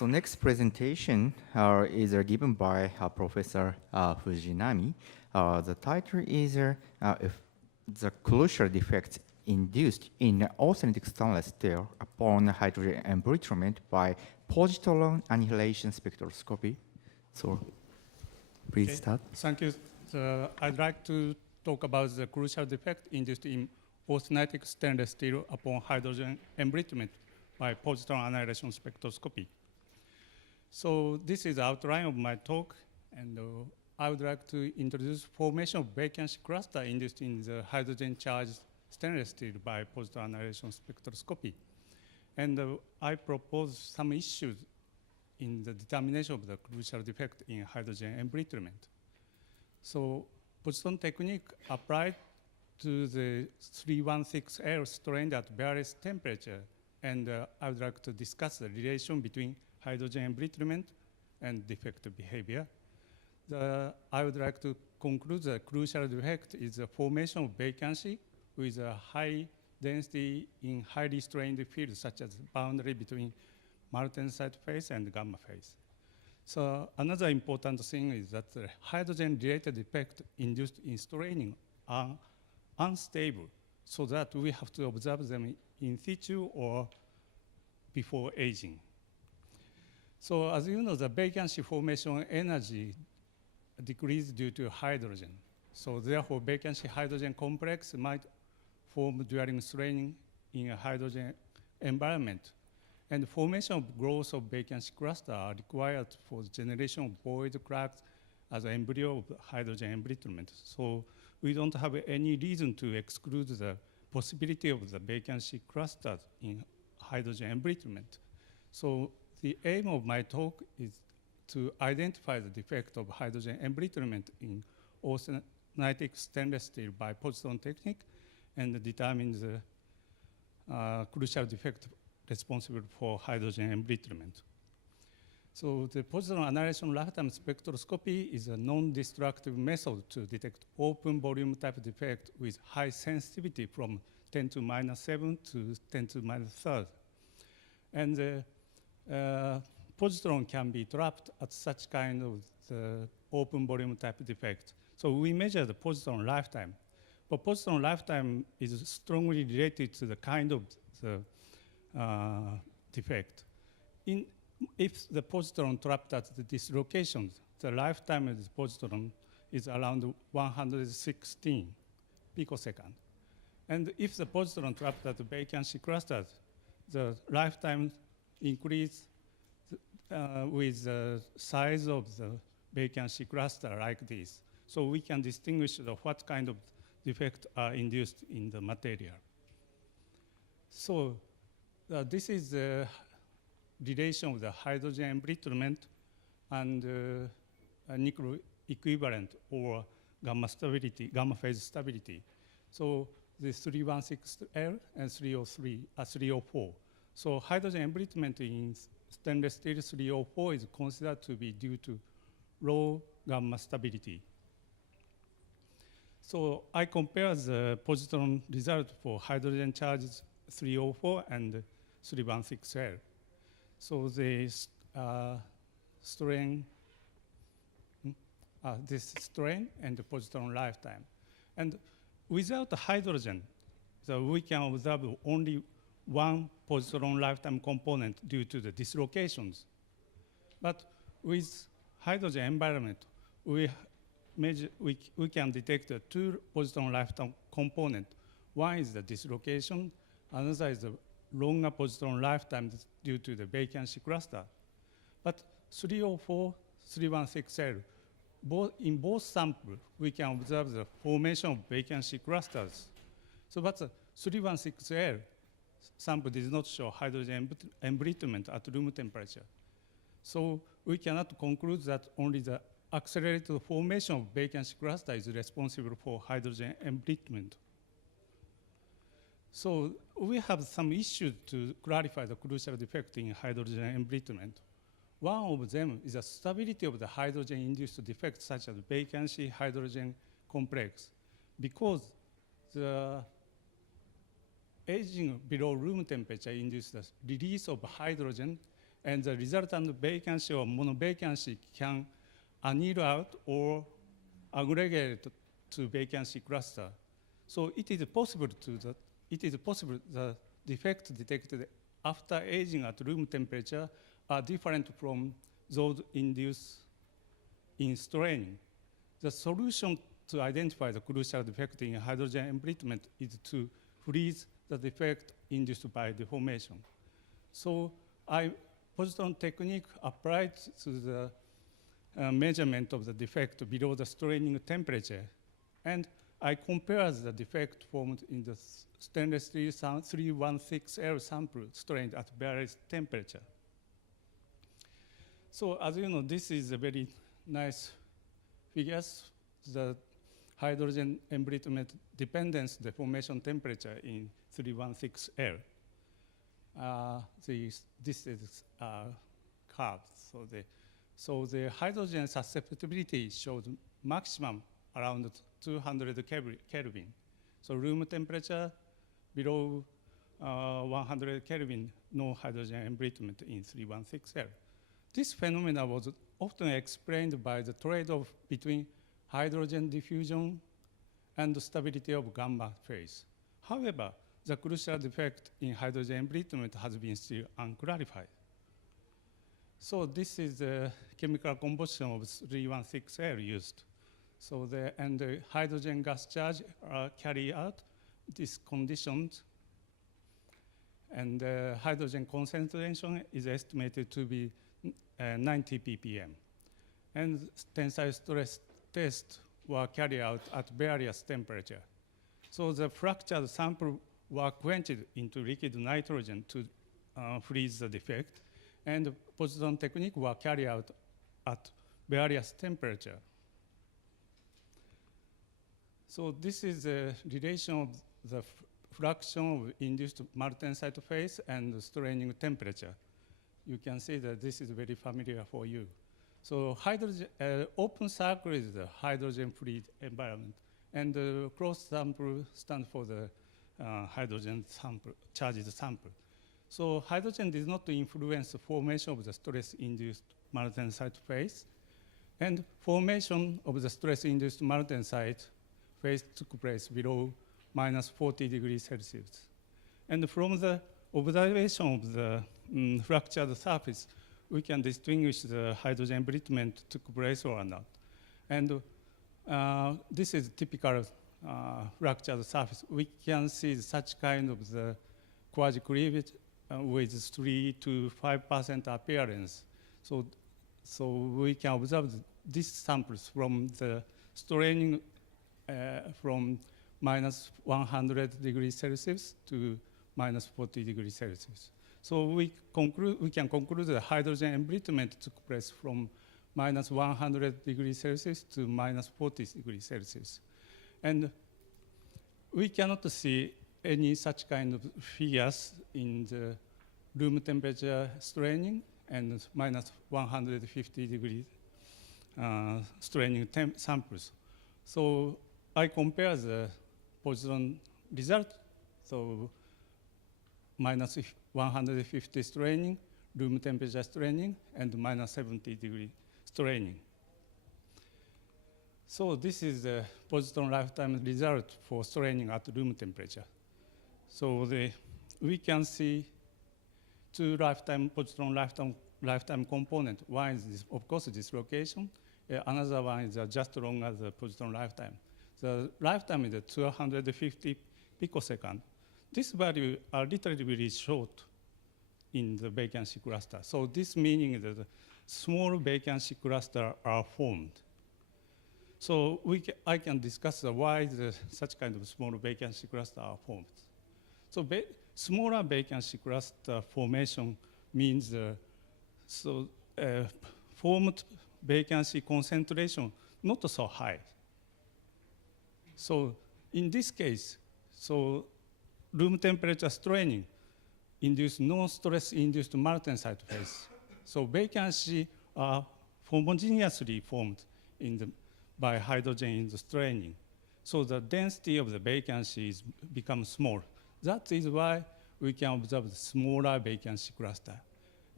So next presentation is given by Professor Fujinami. The title is if the crucial defects induced in austenitic stainless steel upon hydrogen embrittlement by positron annihilation spectroscopy. So please start. Thank you. I'd like to talk about the crucial defect induced in austenitic stainless steel upon hydrogen embrittlement by positron annihilation spectroscopy. So this is the outline of my talk, and I would like to introduce formation of vacancy cluster induced in the hydrogen charged stainless steel by positron annihilation spectroscopy. And I propose some issues in the determination of the crucial defect in hydrogen embrittlement. So positron technique applied to the 316L strain at various temperature, and I would like to discuss the relation between hydrogen embrittlement and defect behavior. I would like to conclude the crucial defect is the formation of vacancy with a high density in highly strained fields, such as boundary between martensite phase and gamma phase. So another important thing is that the hydrogen-related defect induced in straining are unstable, so that we have to observe them in situ or before aging. So as you know, the vacancy formation energy decreases due to hydrogen. So therefore, vacancy hydrogen complex might form during straining in a hydrogen environment. And formation of growth of vacancy cluster are required for the generation of void cracks as an embryo of hydrogen embrittlement. So we don't have any reason to exclude the possibility of the vacancy clusters in hydrogen embrittlement. So the aim of my talk is to identify the defect of hydrogen embrittlement in austenitic stainless steel by positron technique and determine the crucial defect responsible for hydrogen embrittlement. So the positron annihilation lifetime spectroscopy is a non-destructive method to detect open volume type defect with high sensitivity from 10 to minus 7 to 10 to minus 3rd. And the positron can be trapped at such kind of the open volume type defect. So we measure the positron lifetime. But positron lifetime is strongly related to the kind of the defect. If the positron trapped at the dislocations, the lifetime of the positron is around 116 picosecond. And if the positron trapped at the vacancy clusters, the lifetime increase with the size of the vacancy cluster like this. So we can distinguish what kind of defect are induced in the material. So this is the relation of the hydrogen embrittlement and nickel equivalent or gamma phase stability. So the 316L and 304. So hydrogen embrittlement in stainless steel 304 is considered to be due to low gamma stability. So I compare the positron result for hydrogen charges 304 and 316L. So the strain, this strain and the positron lifetime. And without the hydrogen, so we can observe only one positron lifetime component due to the dislocations. But with hydrogen environment, we can detect two positron lifetime components. One is the dislocation, another is the longer positron lifetime due to the vacancy cluster. But 304, 316L, in both samples, we can observe the formation of vacancy clusters. So but the 316L sample does not show hydrogen embrittlement at room temperature. So we cannot conclude that only the accelerated formation of vacancy cluster is responsible for hydrogen embrittlement. So we have some issues to clarify the crucial defect in hydrogen embrittlement. One of them is the stability of the hydrogen-induced defects such as vacancy hydrogen complex, because the aging below room temperature induces the release of hydrogen and the resultant vacancy or monovacancy can anneal out or aggregate to vacancy cluster. So it is possible the defects detected after aging at room temperature are different from those induced in straining. The solution to identify the crucial defect in hydrogen embrittlement is to freeze the defect induced by deformation. So positron technique applied to the measurement of the defect below the straining temperature. And I compare the defect formed in the stainless steel 316L sample strained at various temperature. So as you know, this is a very nice figures. The hydrogen embrittlement dependence deformation temperature in 316L. This is curve. So the hydrogen susceptibility shows maximum around 200 Kelvin. So room temperature below 100 Kelvin, no hydrogen embrittlement in 316L. This phenomenon was often explained by the trade-off between hydrogen diffusion and the stability of gamma phase. However, the crucial defect in hydrogen embrittlement has been still unclarified. So this is the chemical composition of 316L used. So the hydrogen gas charge carry out these conditions, and the hydrogen concentration is estimated to be 90 ppm. And tensile stress tests were carried out at various temperatures. So the fractured sample were quenched into liquid nitrogen to freeze the defect, and positron technique were carried out at various temperatures. So this is the relation of the fraction of induced Martensite phase and the straining temperature. You can see that this is very familiar for you. So hydrogen, open circle is the hydrogen-free environment, and the closed sample stands for the hydrogen sample, charged sample. So hydrogen did not influence the formation of the stress-induced Martensite phase, and formation of the stress-induced Martensite phase took place below minus 40 degrees Celsius. And from the observation of the fractured surface, we can distinguish the hydrogen embrittlement took place or not. And this is typical fractured surface. We can see such kind of the quasi-cleavage with 3 to 5% appearance. So we can observe these samples from the straining from minus 100 degrees Celsius to minus 40 degrees Celsius. So we can conclude that hydrogen embrittlement took place from minus 100 degrees Celsius to minus 40 degrees Celsius. And we cannot see any such kind of figures in the room temperature straining and minus 150 degrees straining samples. So I compare the positron result. So minus 150 straining, room temperature straining, and minus 70 degree straining. So this is the positron lifetime result for straining at room temperature. So we can see two positron lifetime component. One is this, of course, dislocation. Another one is just long as the positron lifetime. The lifetime is 250 picosecond. This value are literally really short in the vacancy cluster. So this meaning that the small vacancy cluster are formed. So I can discuss why such kind of small vacancy cluster are formed. So smaller vacancy cluster formation means formed vacancy concentration not so high. So in this case, so room temperature straining induced non-stress induced Martensite phase. So vacancy are homogeneously formed by hydrogen in the straining. So the density of the vacancy becomes small. That is why we can observe the smaller vacancy cluster.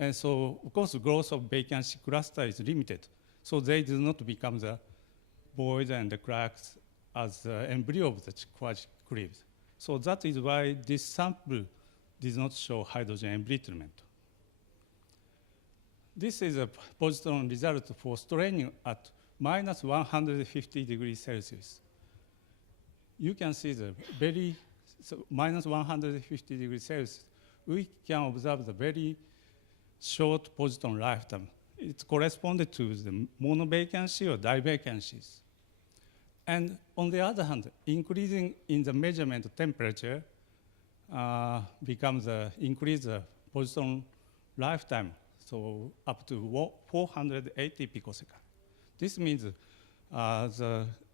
And so, of course, growth of vacancy cluster is limited. So they do not become the voids and the cracks as the embryo of the quasi-cribs. So that is why this sample does not show hydrogen embrittlement. This is a positron result for straining at minus 150 degrees Celsius. You can see the minus 150 degrees Celsius. We can observe the very short positron lifetime. It corresponded to the monovacancy or divacancies. And on the other hand, increasing in the measurement temperature becomes increase the positron lifetime, so up to 480 picosecond. This means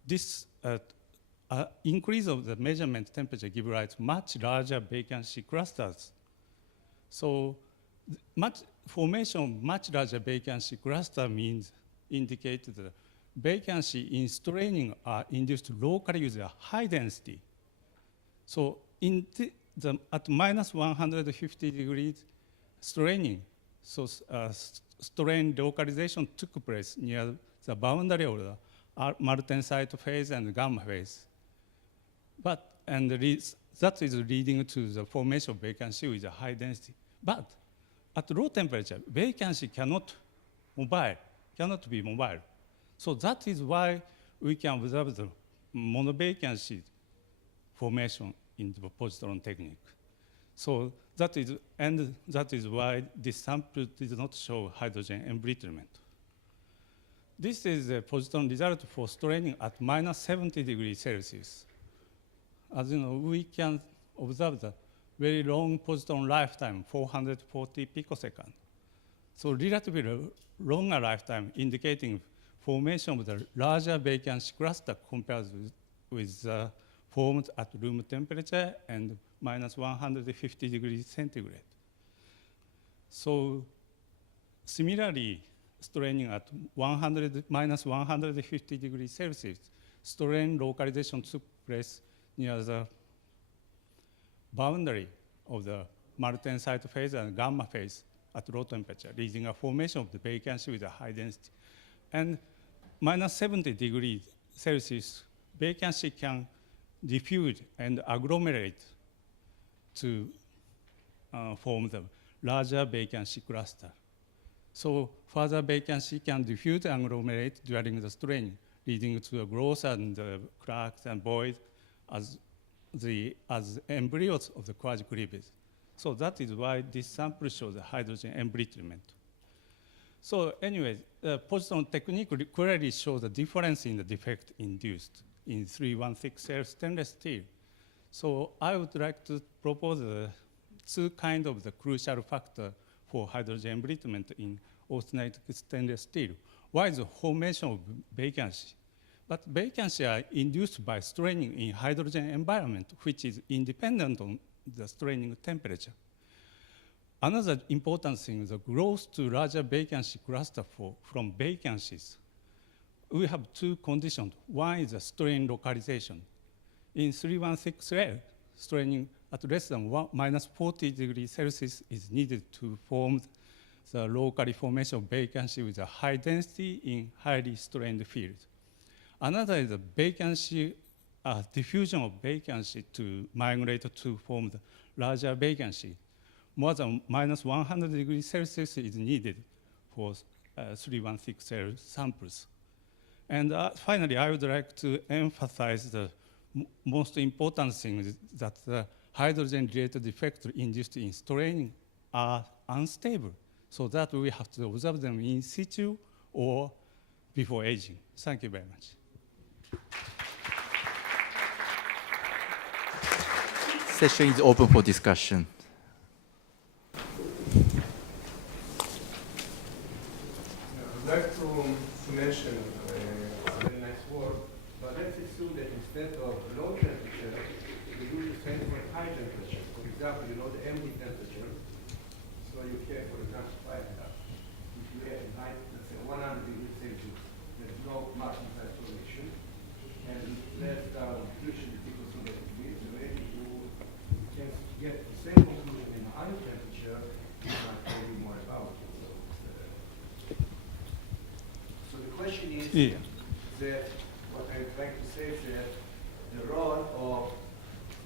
this increase of the measurement temperature gives rise to much larger vacancy clusters. So formation of much larger vacancy cluster indicates the vacancy in straining are induced locally with a high density. So at minus 150 degrees straining, so strain localization took place near the boundary of the martensite phase and gamma phase. That is leading to the formation of vacancy with a high density. But at low temperature, vacancy cannot be mobile. So that is why we can observe the monovacancy formation in the positron technique. So that is why this sample did not show hydrogen embrittlement. This is a positron result for straining at minus 70 degrees Celsius. As you know, we can observe the very long positron lifetime, 440 picoseconds. So relatively longer lifetime indicating formation of the larger vacancy cluster compared with formed at room temperature and minus 150 degrees centigrade. So similarly, straining at minus 150 degrees Celsius, strain localization took place near the boundary of the martensite phase and gamma phase at low temperature, leading a formation of the vacancy with a high density. And minus 70 degrees Celsius, vacancy can diffuse and agglomerate to form the larger vacancy cluster. So further vacancy can diffuse and agglomerate during the strain, leading to a growth and cracks and voids as embryos of the quasi-cribs. So that is why this sample shows the hydrogen embrittlement. So anyway, the positron technique clearly shows the difference in the defect induced in 316L stainless steel. So I would like to propose two kinds of the crucial factor for hydrogen embrittlement in austenitic stainless steel. One is the formation of vacancy. But vacancy are induced by straining in hydrogen environment, which is independent on the straining temperature. Another important thing is the growth to larger vacancy cluster from vacancies. We have two conditions. One is the strain localization. In 316L, straining at less than minus 40 degrees Celsius is needed to form the locally formation of vacancy with a high density in highly strained field. Another is the vacancy, diffusion of vacancy to migrate to form the larger vacancy. More than minus 100 degrees Celsius is needed for 316L samples. And finally, I would like to emphasize the most important thing is that the hydrogen-related defects induced in straining are unstable, so that we have to observe them in situ or before aging. Thank you very much. Session is open for discussion. I'd like to mention a very nice word, but let's assume that instead of low temperature, we use the same for high temperature. For example, you know the ambient temperature. So you can, for example, if you have high, let's say 100 degrees Celsius, there's no martensite formation, and less diffusion equals to the degree, so maybe you can get the same conclusion in a high temperature, you might tell you more about it. means Yeah. that what I'm trying to say is that the role of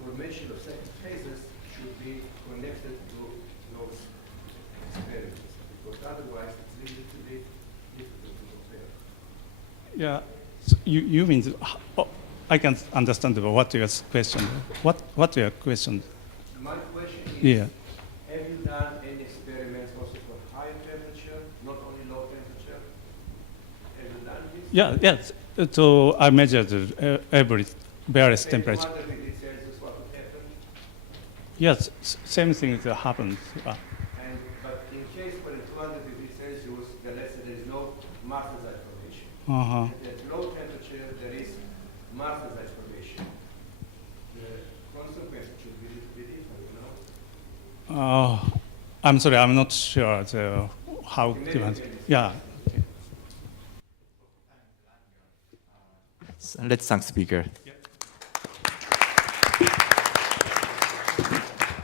formation of second phases should be connected to those experiments, because otherwise it's really little bit difficult to compare. Yeah, so you mean, oh, I can understand what your question. What your question? My question is, Yeah. have you done any experiments also for high temperature, not only low temperature? Have you done this? Yeah, yes. So I measured every various Say temperature. 200 degrees Celsius, what would happen? Yes, same thing that happens. But in case for 200 degrees Celsius, let's say there is no martensite formation. Uh-huh. At low temperature, there is martensite formation. The consequence should be a little bit different, you know? I'm sorry, I'm not sure how Maybe different. we can Yeah. Let's thank speaker. Yeah.